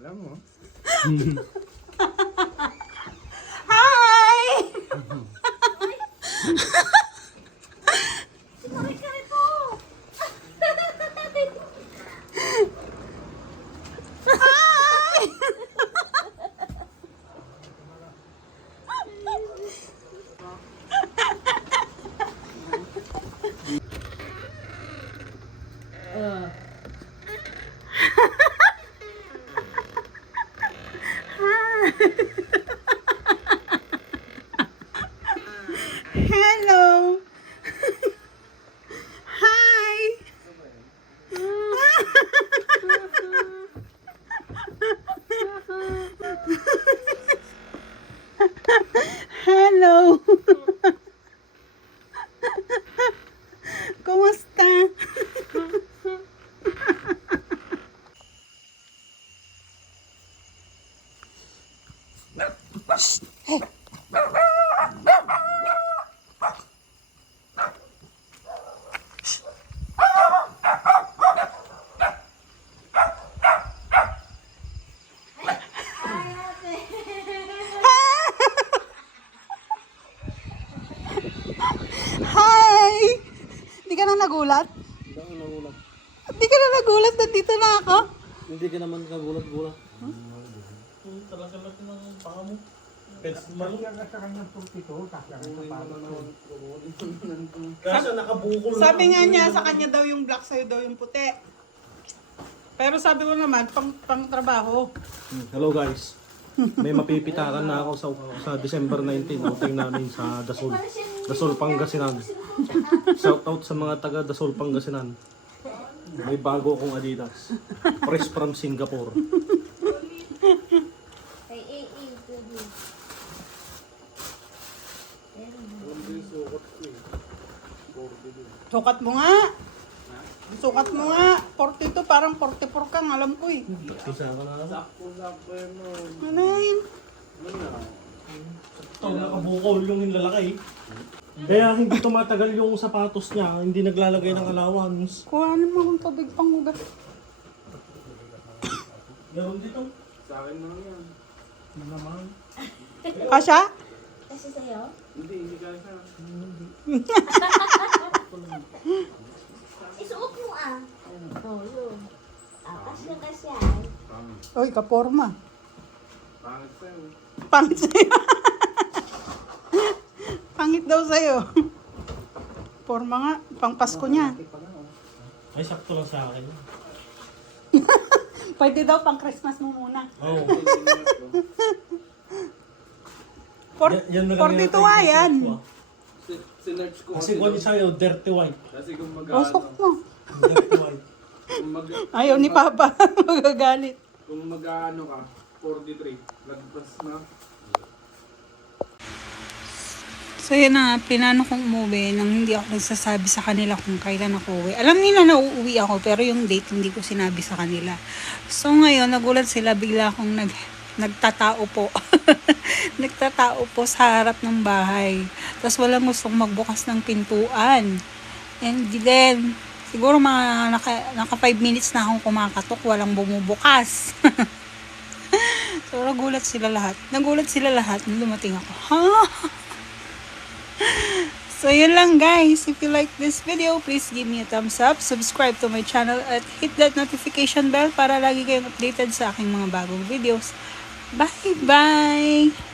Alam mo. Hi! Hello. Hi. Hello. Kumusta? Shh. Hey. Hi! Di ka na nagulat? Hindi ako nagulat. Di ka na nagulat? Nandito na ako? Hindi ka naman nagulat-gulat. Talaga lang ng paa mo. Kasi nakabukol na. Sabi nga niya, sa kanya daw yung black, sa'yo daw yung puti. Pero sabi ko naman, pang trabaho. Hello guys. May mapipitakan na ako sa December 19. Outing namin sa Dasol. Dasol, Pangasinan. Shout out sa mga taga Dasol, Pangasinan. May bago akong Adidas. Fresh from Singapore. Sukat mo nga. Sukat mo nga. 42, parang 44 kang, alam ko eh. Isa ka na lang. Ano yun? Ito, nakabukol yung lalaki. Kaya hindi tumatagal yung sapatos niya. Hindi naglalagay ng allowance. Kuhanin mo akong tubig pang hugas. Meron dito. Sa akin na yan. Ano naman? Kasha? Kasi sa'yo? Hindi ka siya. Isuot mo ah. Oh, yun. Kasya. Oy, kaporma. Pangit sa'yo. Pangit sa'yo. Pangit daw sa'yo. Porma nga, pang Pasko niya. Ay, sakto lang sa akin. Pwede daw pang Christmas mo muna. Oo. Yan na lang 42 yung nga yan. Sinerch ko Kasi kung sa'yo, dirty white. Kasi kung O, sukat mo. Dirty white. Ayaw ni Papa. Magagalit. Kung mag-ano ka, 43. Lagpas na. So yun na, pinano kong umuwi nang hindi ako nagsasabi sa kanila kung kailan ako uwi. Alam nila na uuwi ako pero yung date hindi ko sinabi sa kanila. So ngayon, nagulat sila, bigla akong nagtatao po. Nagtatao po sa harap ng bahay. Tapos walang gustong magbukas ng pintuan. And then, siguro mga naka 5 minutes na akong kumakatok, walang bumubukas. So nagulat sila lahat. Nagulat sila lahat nung dumating ako. Ha? So yun lang guys, if you like this video, please give me a thumbs up, subscribe to my channel at hit that notification bell para lagi kayong updated sa aking mga bagong videos. Bye bye!